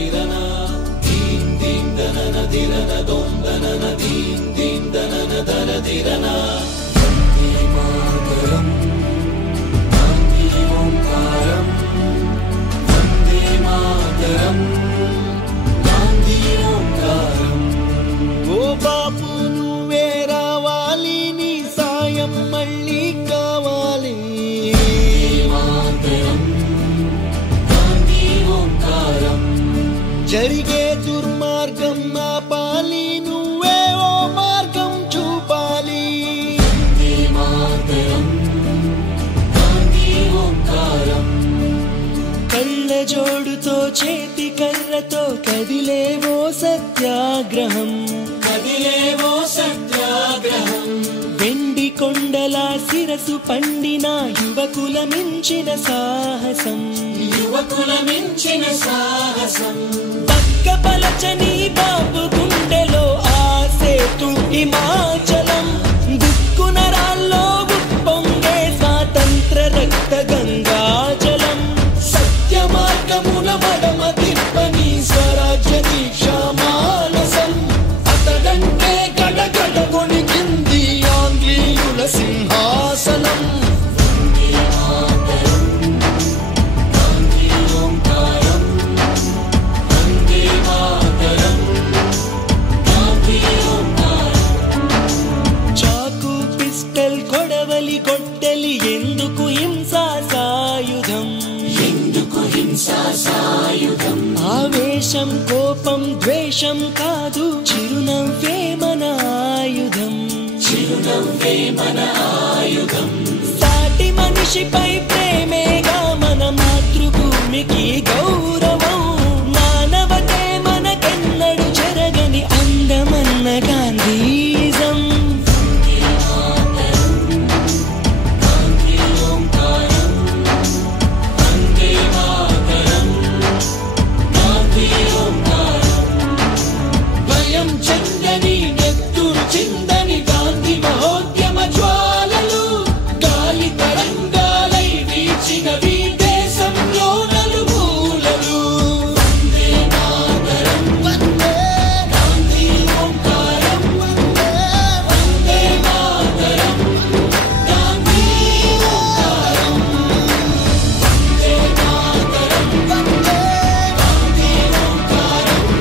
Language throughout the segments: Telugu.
धिरना दीन दीन दनन धिरन दोम दनन दीन दीन दनन दर धिरना वन्दे मातरम् गान्धी ओंकारम् वन्दे मातरम् गान्धी ओंकारम् ओ बापू నువ్వే రావాలి నీ సాయం మళ్ళీ కావాలి మాతరం గాంధీ ఓంకారం జరిగే దుర్మార్గం ఆపాలి నువ్వే ఓ మార్గం చూపాలి మాతరం గాంధీ ఓంకారం కళ్ళ జోడుతో చేతి కర్రతో కదిలేవో సత్యాగ్రహం కదిలేవో సత్యాగ్రహం వెండి కొండల శిరసు పండిన యువకుల మించిన సాహసం యువకుల మించిన సాహసం పక్కపలచని బాబు గుండెలో ఆసేతు హిమాచలం దుక్కునరాల్లో ఉప్పొంగే స్వాతంత్ర రక్త గంగాజలం సత్య మార్గమున మడమ తిప్పని స్వరాజ్య దీక్షా మానసం అతడంటే గడగడ గొణికింది ఆంగ్లేయుల సింహాసనం వందే మాతరం గాంధీ ఓంకారం వందే మాతరం గాంధీ ఓంకారం చాకు పిస్టల్ కొడవలి గొడ్డలి ఎందుకు హింసా సాయుధం ఎందుకు హింసా సాయుధం ఆవేశం కోపం ద్వేషం కాదు చిరునవ్వే మన ఆయుధం చిరునవ్వే మన ఆయుధం సాటి మనిషిపై ప్రేమేగా మన మాతృభూమికి గౌరవం మానవతే మనకెన్నడు జరగని అందమన్న గాంధీజం చందని నెత్తురు చిందని గాంధీ మహోద్యమ జ్వాలలు గాలి తరంగాలై వీచినవి దేశంలో నలుమూలలు వందే మాతరం వందే గాంధీ ఓంకారం వందే మాతరం గాంధీ ఓంకారం వందే మాతరం వందే గాంధీ ఓంకారం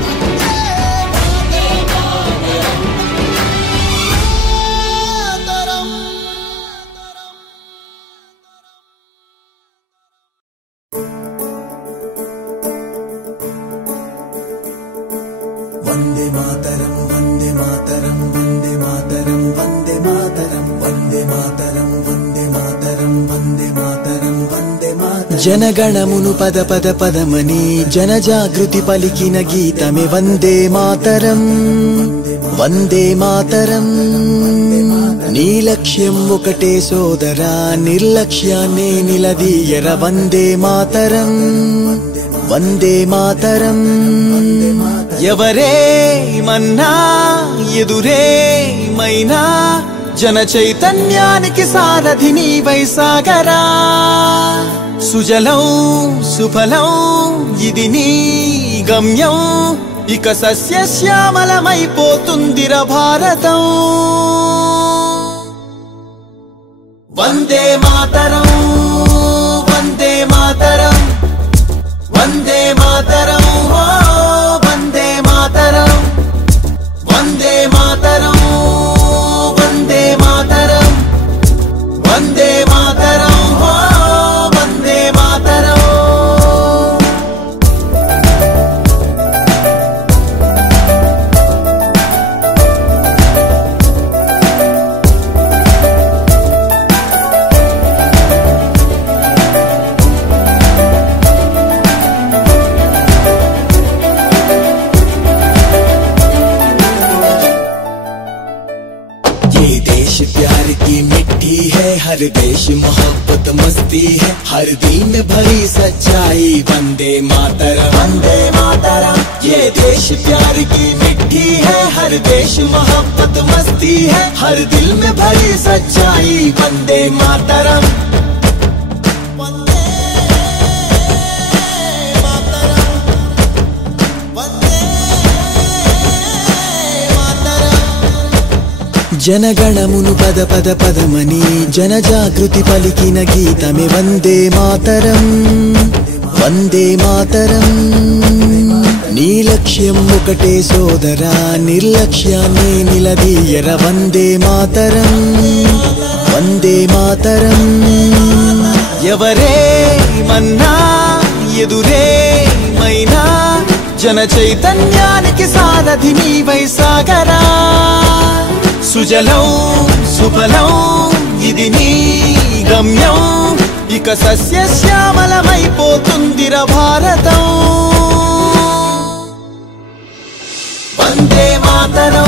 वंदे मातरम वंदे मातरम वंदे मातरम वंदे मातरम वंदे मातरम वंदे मातरम वंदे मातरम वंदे मातरम जनगणमुनु पद पद पदमनि जनजागृति पलिकिन गीतमे वंदे मातरम वंदे मातरम నీ లక్ష్యం ఒకటే సోదరా నిర్లక్ష్యాన్నే నిలదీయర వందే మాతరం వందే మాతరం ఎవరే మన్నా ఎదురే మైనా జన చైతన్యానికి సారథి నీవై సాగరా సుజలం సుఫలం ఇది నీ గమ్యం ఇక సస్యశ్యామలమైపోతుందిర భారతం వందే మాతరం వందే మాతరం వందే మాతరం ఓ వందే మాతరం వందే మాతరం వందే మాతరం వందే మాతరం ఓ వందే మాతరం हर देश मोहब्बत मस्ती है हर दिल में भरी सच्चाई वंदे मातरम वंदे मातरम ये देश प्यार की मिट्टी है हर देश मोहब्बत मस्ती है हर दिल में भरी सच्चाई वंदे मातरम वंदे मातरम జనగణమును పద పద పదమని జనజాగృతి పలికిన గీతమే వందే మాతరం వందే మాతరం. నీ లక్ష్యం ఒకటే సోదరా, నిర్లక్ష్యాన్ని నిలదీయర వందే మాతరం వందే మాతరం. ఎవరే మన్నా ఎదురే మైనా జన చైతన్యానికి సారథి నీవై సాగరా. సుజలం సుఫలం ఇది నీ గమ్యం, ఇక సస్యశ్యామలమైపోతుందిర భారతం. వందే మాతరం.